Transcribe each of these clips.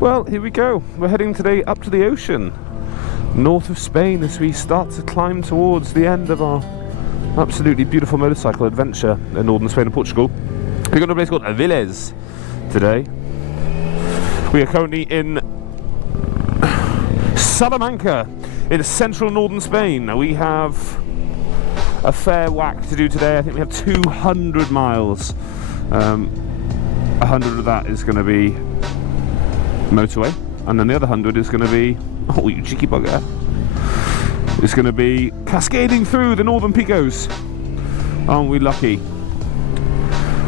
Well, here we go. We're heading today up to the ocean, north of Spain, as we start to climb towards the end of our absolutely beautiful motorcycle adventure in northern Spain and Portugal. We're going to a place called Aviles today. We are currently in Salamanca, in central northern Spain. We have a fair whack to do today. I think we have 200 miles. 100 of that is going to be motorway, and then the other 100 is going to be, oh, you cheeky bugger, it's going to be cascading through the northern Picos. Aren't we lucky?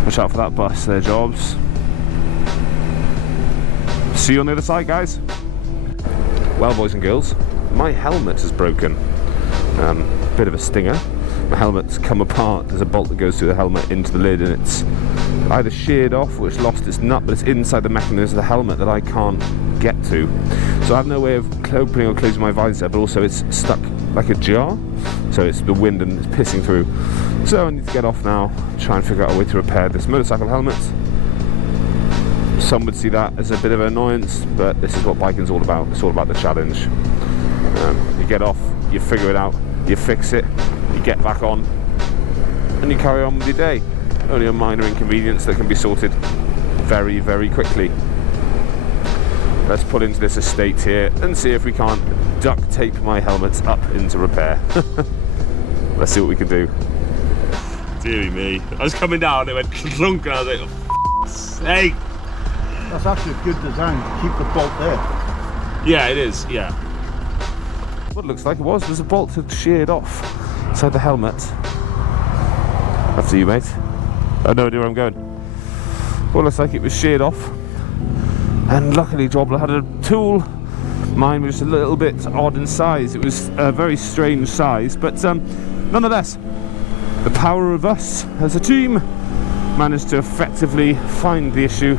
Watch out for that bus there, Jobs. See you on the other side, guys. Well, boys and girls, my helmet is broken. Bit of a stinger. My helmet's come apart. There's a bolt that goes through the helmet into the lid, and it's either sheared off or it's lost its nut, but it's inside the mechanism of the helmet that I can't get to. So I have no way of opening or closing my visor, but also it's stuck like a jar, so it's the wind and it's pissing through. So I need to get off now, try and figure out a way to repair this motorcycle helmet. Some would see that as a bit of an annoyance, but this is what biking's all about. It's all about the challenge. You get off, you figure it out, you fix it, you get back on, and you carry on with your day. Only a minor inconvenience that can be sorted very, very quickly. Let's pull into this estate here and see if we can't duct tape my helmet up into repair. Let's see what we can do. Deary me. I was coming down, it went clunk, and I was like, oh, sake. That's actually a good design to keep the bolt there. Yeah, it is, yeah. What it looks like it was, there's a bolt that sheared off inside the helmet. After you, mate. I have no idea where I'm going. Well, looks like it was sheared off. And luckily, Jobler had a tool. Mine was a little bit odd in size. It was a very strange size, but nonetheless, the power of us as a team managed to effectively find the issue,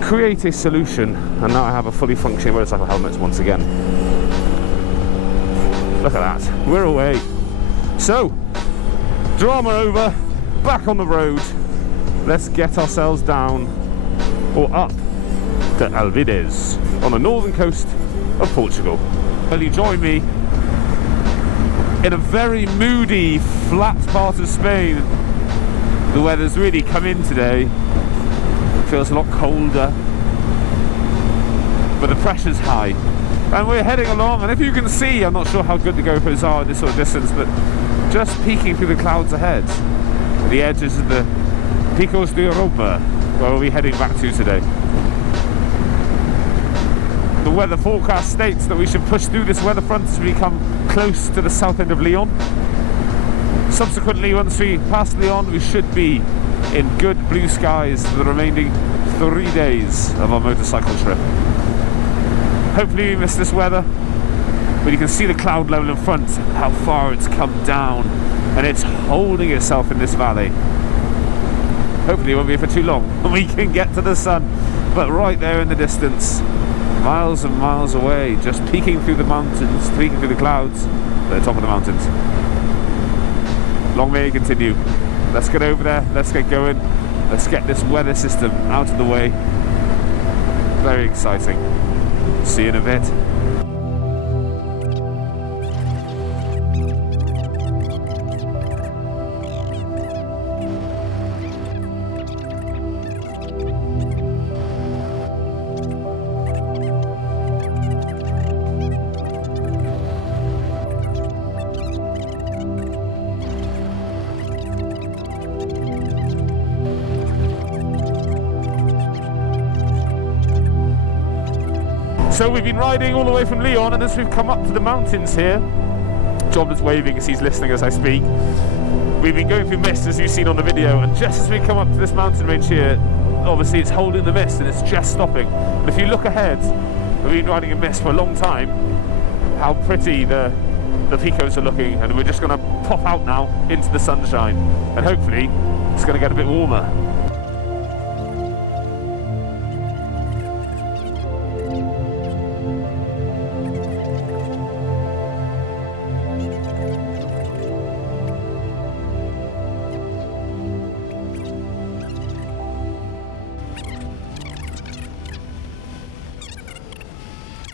create a solution, and now I have a fully functioning motorcycle helmet once again. Look at that, we're away. So, drama over, back on the road. Let's get ourselves down, or up, to Aviles, on the northern coast of Portugal. Will you join me in a very moody, flat part of Spain? The weather's really come in today. It feels a lot colder, but the pressure's high. And we're heading along, and if you can see, I'm not sure how good the GoPros are in this sort of distance, but just peeking through the clouds ahead, the edges of the Picos de Europa, where we'll be heading back to today. The weather forecast states that we should push through this weather front as we come close to the south end of Lyon. Subsequently, once we pass Lyon, we should be in good blue skies for the remaining 3 days of our motorcycle trip. Hopefully we miss this weather, but you can see the cloud level in front, how far it's come down, and it's holding itself in this valley. Hopefully it won't be for too long and we can get to the sun, but right there in the distance, miles and miles away, just peeking through the mountains, peeking through the clouds at the top of the mountains. Long may it continue. Let's get over there, let's get going, let's get this weather system out of the way. Very exciting. See you in a bit. So we've been riding all the way from Lyon, and as we've come up to the mountains here, John is waving as he's listening as I speak. We've been going through mist, as you've seen on the video, and just as we come up to this mountain range here, obviously it's holding the mist and it's just stopping. But if you look ahead, we've been riding in mist for a long time, how pretty the Picos are looking, and we're just going to pop out now into the sunshine, and hopefully it's going to get a bit warmer.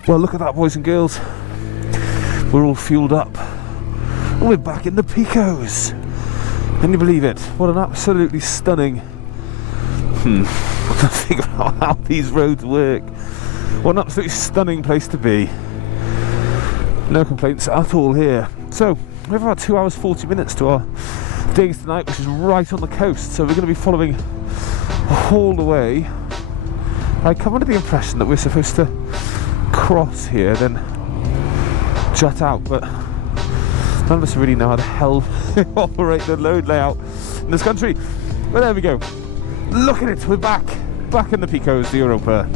Well, look at that, boys and girls. We're all fueled up. And we're back in the Picos. Can you believe it? What an absolutely stunning... to figure out how these roads work. What an absolutely stunning place to be. No complaints at all here. So, we have about 2 hours 40 minutes to our days tonight, which is right on the coast. So we're going to be following all the way. I come under the impression that we're supposed to cross here, then jut out, but none of us really know how the hell they operate the road layout in this country. But there we go. Look at it, we're back in the Picos de Europa.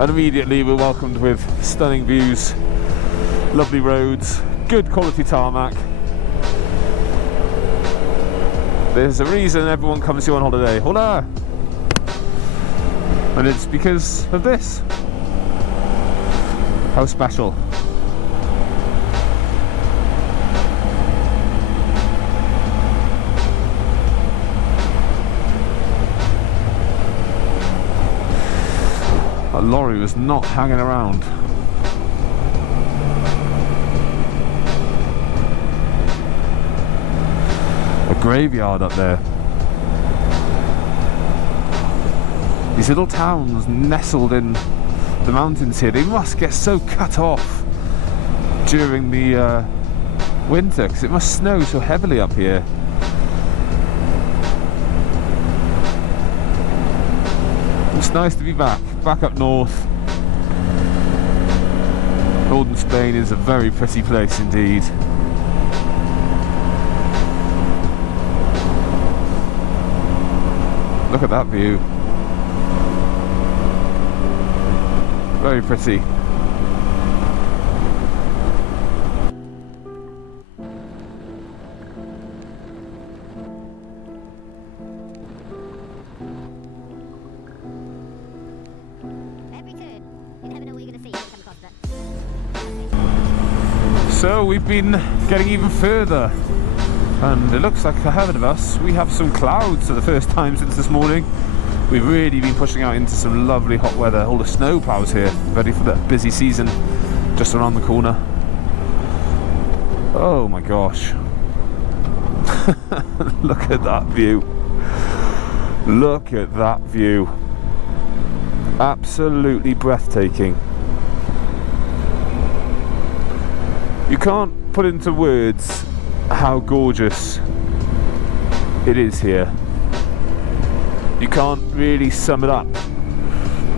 And immediately we're welcomed with stunning views, lovely roads, good quality tarmac. There's a reason everyone comes here on holiday. Hola! And it's because of this. How special. That lorry was not hanging around. A graveyard up there. These little towns nestled in the mountains here, they must get so cut off during the winter, because it must snow so heavily up here. It's nice to be back up north. Northern Spain is a very pretty place indeed. Look at that view. Very pretty. So we've been getting even further, and it looks like ahead of us we have some clouds for the first time since this morning. We've really been pushing out into some lovely hot weather. All the snow plows here, ready for the busy season just around the corner. Oh my gosh. Look at that view. Look at that view. Absolutely breathtaking. You can't put into words how gorgeous it is here. You can't really sum it up.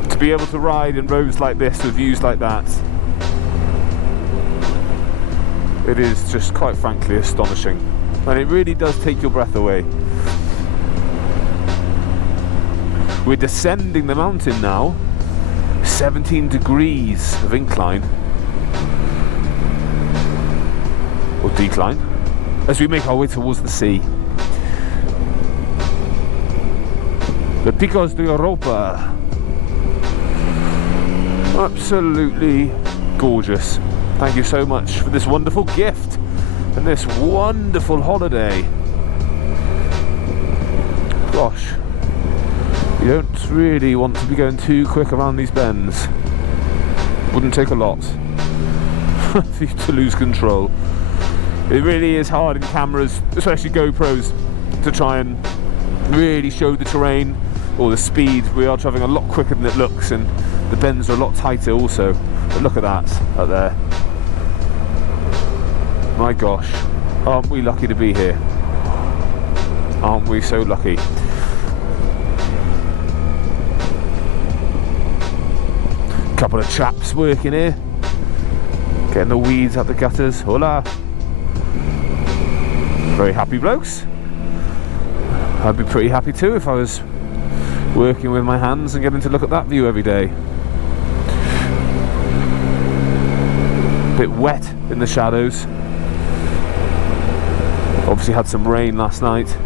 To be able to ride in roads like this with views like that, it is just quite frankly astonishing. And it really does take your breath away. We're descending the mountain now, 17 degrees of incline, or decline, as we make our way towards the sea. The Picos de Europa. Absolutely gorgeous. Thank you so much for this wonderful gift and this wonderful holiday. Gosh, you don't really want to be going too quick around these bends. Wouldn't take a lot for you to lose control. It really is hard in cameras, especially GoPros, to try and really show the terrain or the speed. We are travelling a lot quicker than it looks, and the bends are a lot tighter also. But look at that up there. My gosh, aren't we lucky to be here? Aren't we so lucky? Couple of chaps working here, getting the weeds out the gutters. Hola. Very happy blokes. I'd be pretty happy too if I was working with my hands and getting to look at that view every day. Bit wet in the shadows. Obviously had some rain last night.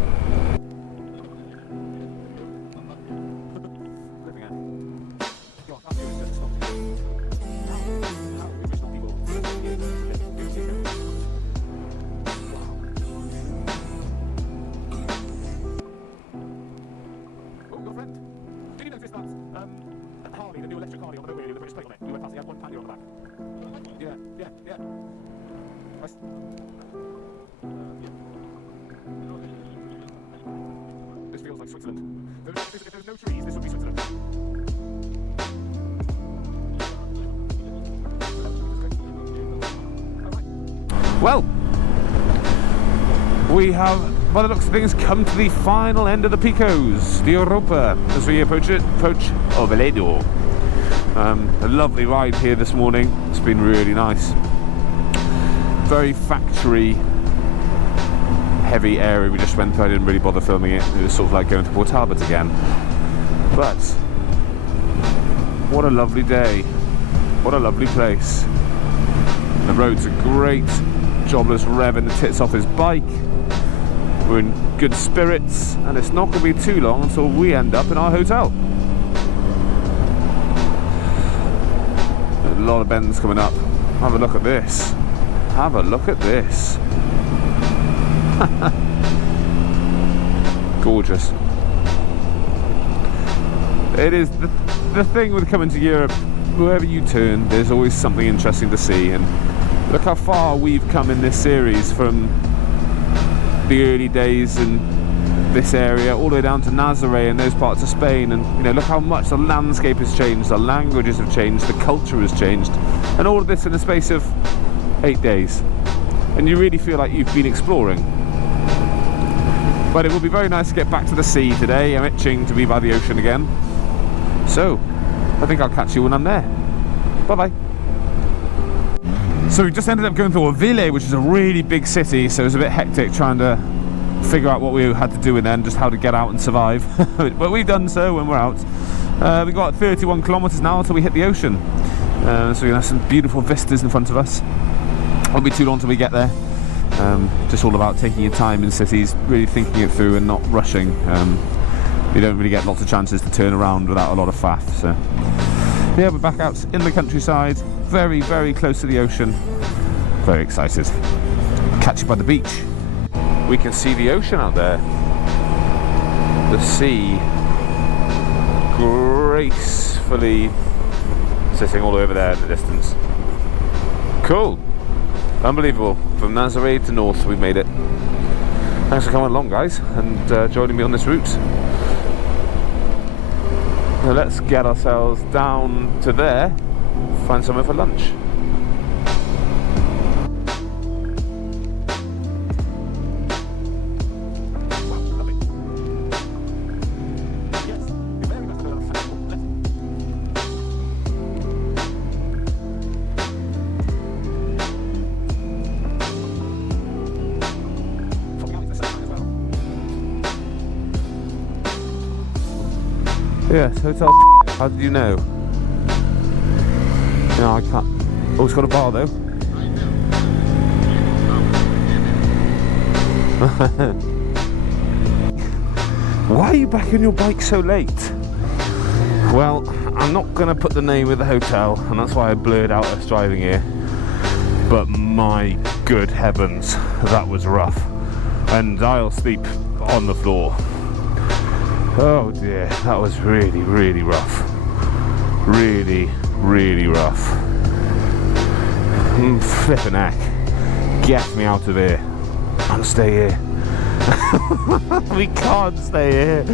Harley, the new electric Harley on the motorway with the British plate on it. We went past, he had one You're on the back. Yeah, yeah, yeah. Nice. This feels like Switzerland. If there's no trees, this would be Switzerland. Well, we have, by the looks of things, come to the final end of the Picos de Europa as we approach Oviedo. A lovely ride here this morning. It's been really nice. Very factory heavy area we just went through. I didn't really bother filming it. It was sort of like going to Port Talbot again. But what a lovely day. What a lovely place. The roads are great. Jobless revving the tits off his bike. We're in good spirits, and it's not going to be too long until we end up in our hotel. A lot of bends coming up. Have a look at this. Have a look at this. Gorgeous. It is the thing with coming to Europe. Wherever you turn, there's always something interesting to see, and look how far we've come in this series from the early days in this area all the way down to Nazaré and those parts of Spain, and you know, look how much the landscape has changed, the languages have changed, the culture has changed, and all of this in the space of 8 days, and you really feel like you've been exploring. But it will be very nice to get back to the sea today. I'm itching to be by the ocean again, so I think I'll catch you when I'm there. Bye bye. So we just ended up going through Oviedo, which is a really big city, so it was a bit hectic trying to figure out what we had to do and then just how to get out and survive. But we've done so when we're out. We've got 31 kilometers now until we hit the ocean. So we have some beautiful vistas in front of us. Won't be too long till we get there. Just all about taking your time in cities, really thinking it through and not rushing. You don't really get lots of chances to turn around without a lot of faff. So yeah, we're back out in the countryside, very, very close to the ocean. Very excited. Catch you by the beach. We can see the ocean out there. The sea gracefully sitting all over there in the distance. Cool. Unbelievable. From Nazaré to north, we've made it. Thanks for coming along, guys, and joining me on this route. Now let's get ourselves down to there, find somewhere for lunch. Yes, Hotel. How did you know? No, I can't. Oh, it's got a bar though. Why are you back on your bike so late? Well, I'm not going to put the name of the hotel, and that's why I blurred out us driving here. But my good heavens, that was rough. And I'll sleep on the floor. Oh dear, that was really, really rough. Really, really rough. Flippin' heck. Get me out of here. Can't stay here. We can't stay here.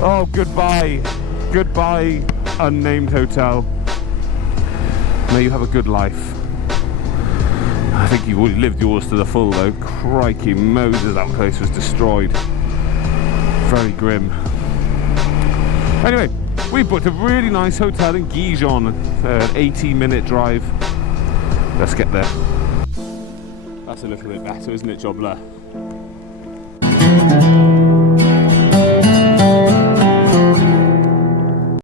Oh, goodbye. Goodbye, unnamed hotel. May you have a good life. I think you've already lived yours to the full though. Crikey Moses, that place was destroyed. Very grim. Anyway, we booked a really nice hotel in Gijon, an 18-minute drive. Let's get there. That's a little bit better, isn't it, Jobler?